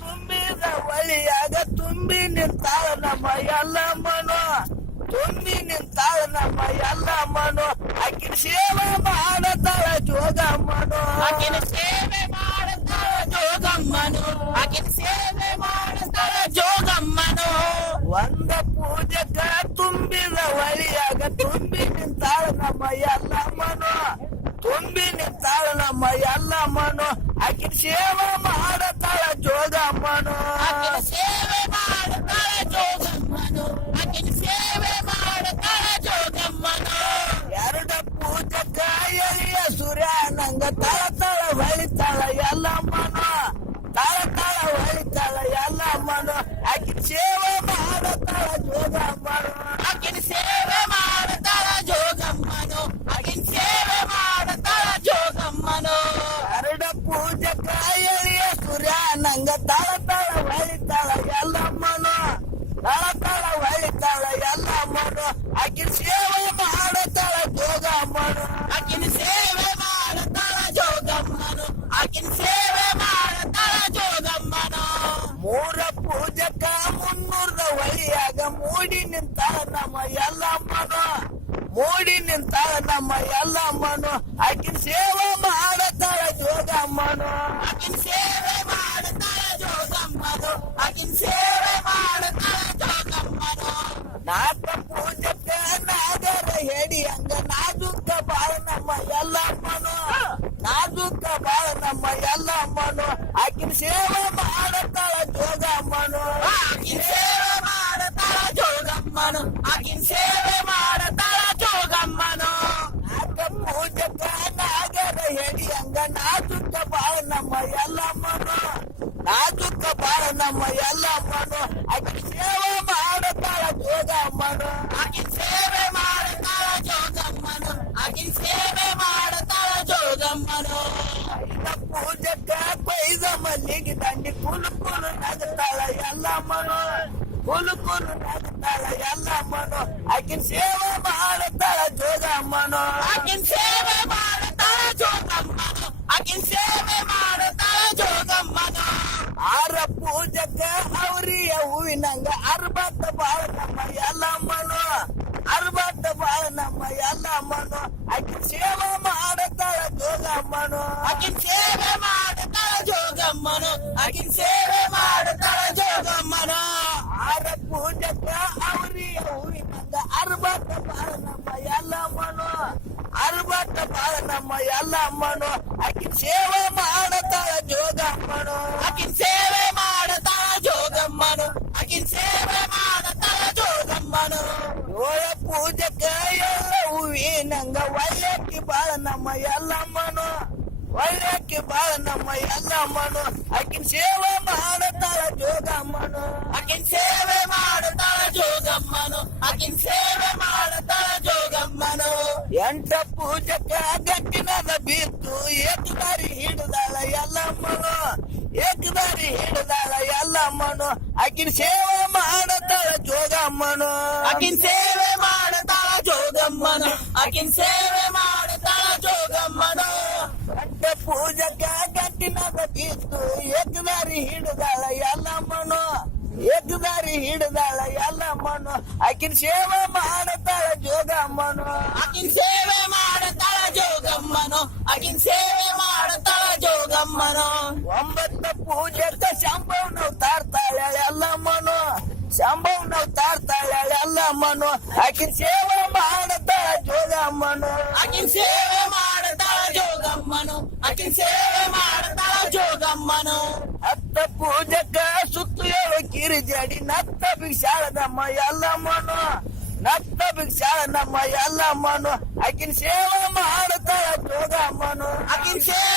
ತುಂಬಿದ ಒಳಿಯಾಗ ತುಂಬಿ ನಿಂತಾಳ ನಮ್ಮ ಎಲ್ಲಮ್ಮನು ತುಂಬಿ ನಿಂತಾಳ ನಮ್ಮ ಎಲ್ಲ ಮನೋ ಆಕಿನ ಸೇವೆ ಮಾಡತಾಳ ಜೋಗಮ್ಮನು. ಆಕಿನ ಸೇವೆ ಮಾಡುತ್ತಾಳ ಜೋಗಮ್ಮನು. ಆಕಿನ ಸೇವೆ ಮಾಡುತ್ತಾಳ ಜೋಗಮ್ಮನು. ಒಂದ ಪೂಜಕ ತುಂಬಿದ ಒಳಿಯಾಗ ತುಂಬಿ ನಿಂತಾಳ ನಮ್ಮ ಎಲ್ಲಮ್ಮನು ತುಂಬಿ ನಿಂತಾಳ ನಮ್ಮ ಎಲ್ಲ ಮನೋ ಆಕಿನ ಸೇವೆ ಆಕಿನ ಸೇವೆ ಮಾಡತಾಳ ಜೋಗಮ್ಮನು ಆಕಿನ ಸೇವೆ ಮಾಡುತ್ತಾಳ ಜೋಗಮ್ಮನು ಆಕಿನ ಸೇವೆ ಮಾಡುತ್ತಾಳ ಜೋಗಮ್ಮನು ನಾಕ ಪೂಜಕ ನಾಗರ ಹೇಳಿ ಹಂಗ ನಾಜುಕ ಬಾಳ ನಮ್ಮ ಎಲ್ಲಮ್ಮನು ನಾಜುಕ ಬಾಳ ನಮ್ಮ ಎಲ್ಲಮ್ಮನು ಆಕಿನ ಸೇವೆ ಕೊಯ್ದ ಮಲ್ಲಿಗೆ ದಂಡಿ ಕುಲು ಕುಲು ನಗತಾಳ ಎಲ್ಲಮ್ಮನು ಕುಲು ಕುಲು ನಗತಾಳ ಎಲ್ಲಮ್ಮನು ಆಕಿನ ಸೇವೆ ಮಾಡತಾಳ ಜೋಗಮ್ಮನು ಆಕಿನ ಸೇವೆ ಮಾಡುತ್ತಾಳ ಜೋಗಮ್ಮನು ಆಕಿನ ಸೇವೆ ಮಾಡುತ್ತಾಳ ಜೋಗಮ್ಮನು ಆರ ಪೂಜಕ ಅವ್ರಿಯ ಹೂವಿನಂಗ ಅರ್ಬತ್ತ ಬಾಳ ನಮ್ಮ ಎಲ್ಲಮ್ಮನು ಅರ್ಬತ್ತ ಬಾಳ ನಮ್ಮ ಎಲ್ಲಮ್ಮನು ಆಕಿನ ಸೇವೆ ಮಾಡತಾಳ ಜೋಗಮ್ಮನು ಆಕಿನ ಬಾಳ ನಮ್ಮ ಎಲ್ಲಮ್ಮನು ಆಕಿನ ಸೇವೆ ಮಾಡತಾಳ ಜೋಗಮ್ಮನು. ಆಕಿನ ಸೇವೆ ಮಾಡುತ್ತಾಳ ಜೋಗಮ್ಮನು. ಆಕಿನ ಸೇವೆ ಮಾಡುತ್ತಾಳ ಜೋಗಮ್ಮನು. ಏಳ ಪೂಜಕ ಎಲ್ಲ ಹೂವಿನಂಗ ಒಳ್ಳೆಕ್ಕಿ ಬಾಳ ನಮ್ಮ ಎಲ್ಲಮ್ಮನು. ಒಳ್ಳೆಕ್ಕಿ ಬಾಳ ನಮ್ಮ ಎಲ್ಲಮ್ಮನು. ಆಕಿನ ಸೇವೆ ಮಾಡತಾಳ ಜೋಗಮ್ಮನು. ಆಕಿನ ಎಲ್ಲಮ್ಮನು ಏಕದಾರಿ ಹಿಡಿದಾಳ ಎಲ್ಲಮ್ಮನು. ಆಕಿನ ಸೇವೆ ಮಾಡತಾಳ ಜೋಗಮ್ಮನು. ಆಕಿನ ಸೇವೆ ಮಾಡುತ್ತಾಳ ಜೋಗಮ್ಮನು. ಆಕಿನ ಸೇವೆ ಮಾಡುತ್ತಾಳ ಜೋಗಮ್ಮನು. ಗಂಟ ಪೂಜಕ ಕಟ್ಟಿನಾಗ ಬಿತ್ತು ಏಕದಾರಿ ಹಿಡಿದಾಳ ಎಲ್ಲಮ್ಮನು. ಏಕದಾರಿ ಹಿಡಿದಾಳ ಎಲ್ಲಮ್ಮನು. ಆಕಿನ ಸೇವೆ ಮಾಡತಾಳ ಜೋಗಮ್ಮನು. ಆಕಿನ ಸೇವೆ ಮಾಡುತ್ತಾಳ ಜೋಗಮ್ಮನು. ಆಕಿನ ಸೇವೆ ಒಂಬತ್ತ ಪೂಜಕ ಶಂಭವ್ ನಾವು ತಾಡ್ತಾಳೆ ಎಲ್ಲಮ್ಮನು ಶಂಭವ್ ನಾವು ತಾಡ್ತಾಳೆ ಎಲ್ಲಮ್ಮನು ಆಕಿನ ಸೇವೆ ಮಾಡತಾ ಜೋಗಮ್ಮನು. ಆಕಿನ ಸೇವೆ ಮಾಡತಾ ಜೋಗಮ್ಮನು. ಆಕಿನ ಸೇವೆ ಮಾಡತಾ ಜೋಗಮ್ಮನು. ಹತ್ತ ಪೂಜಕ ಸುತ್ತು ಏಳು ಕಿರಿ ಜಡಿ ನತ್ತ ಭಿಕ್ಷಾಳ ನಮ್ಮ ಎಲ್ಲಮ್ಮನು ನತ್ತ ಭಿಕ್ಷಾಳ ನಮ್ಮ ಎಲ್ಲಮ್ಮನು ಆಕಿನ ಸೇವೆ ಮಾಡತಾ ಜೋಗಮ್ಮನು. ಆಕಿನ ಸೇವೆ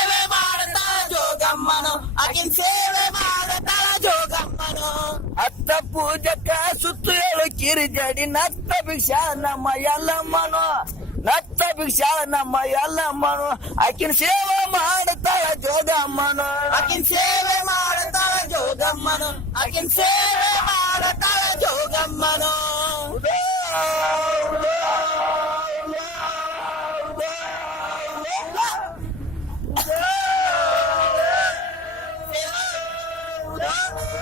ಸೇವೆ ಮಾಡುತ್ತಾಳ ಜೋಗಮ್ಮನು ಹತ್ತ ಪೂಜಕ ಸುತ್ತು ಏಳು ಕಿರಿ ಜಡಿ ನತ್ತ ಭಿಕ್ಷಾಳ ನಮ್ಮ ಎಲ್ಲಮ್ಮನು ನತ್ತ ಭಿಕ್ಷಾಳ ನಮ್ಮ ಎಲ್ಲಮ್ಮನು ಆಕಿನ ಸೇವೆ ಮಾಡತಾಳ ಜೋಗಮ್ಮನು ಆಕಿನ ಸೇವೆ ಮಾಡುತ್ತಾಳ ಜೋಗಮ್ಮನು ಆಕಿನ ಸೇವೆ